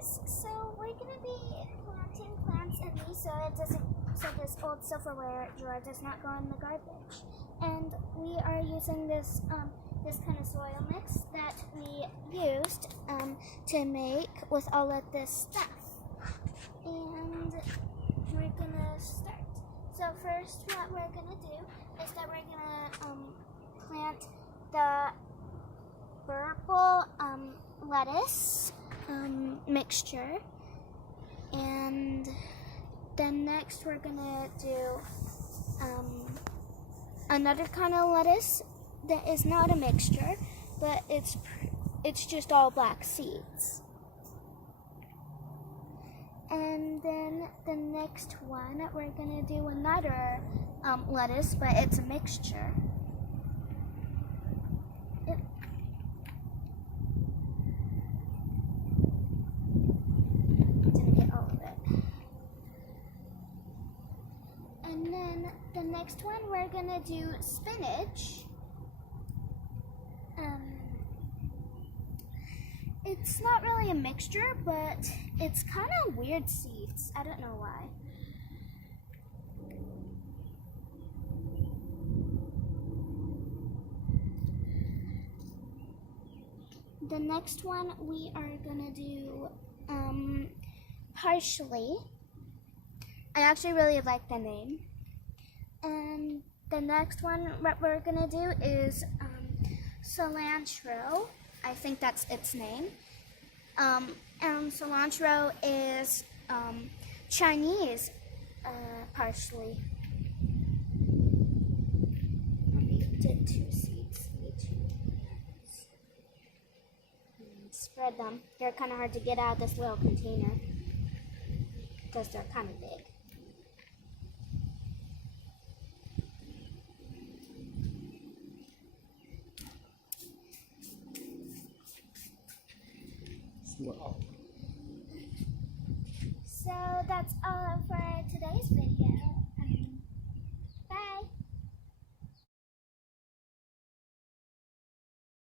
guys, so we're gonna be planting plants in these so this old silverware drawer does not go in the garbage. And we are using this this kind of soil mix that we used to make with all of this stuff. And we're gonna start. So first what we're gonna do is that we're gonna plant the purple lettuce mixture, and then next we're gonna do another kind of lettuce that is not a mixture, but it's just all black seeds. And then the next one we're gonna do another lettuce, but it's a mixture. Didn't get all of it. And then the next one we're gonna do spinach. It's not really a mixture, but it's kind of weird seeds. I don't know why. The next one we are gonna do parsley. I actually really like the name. And the next one what we're gonna do is cilantro. I think that's its name. And cilantro is Chinese parsley. We did 2 seeds each. Spread them. They're kind of hard to get out of this little container because they're kind of big. Wow. So that's all for today.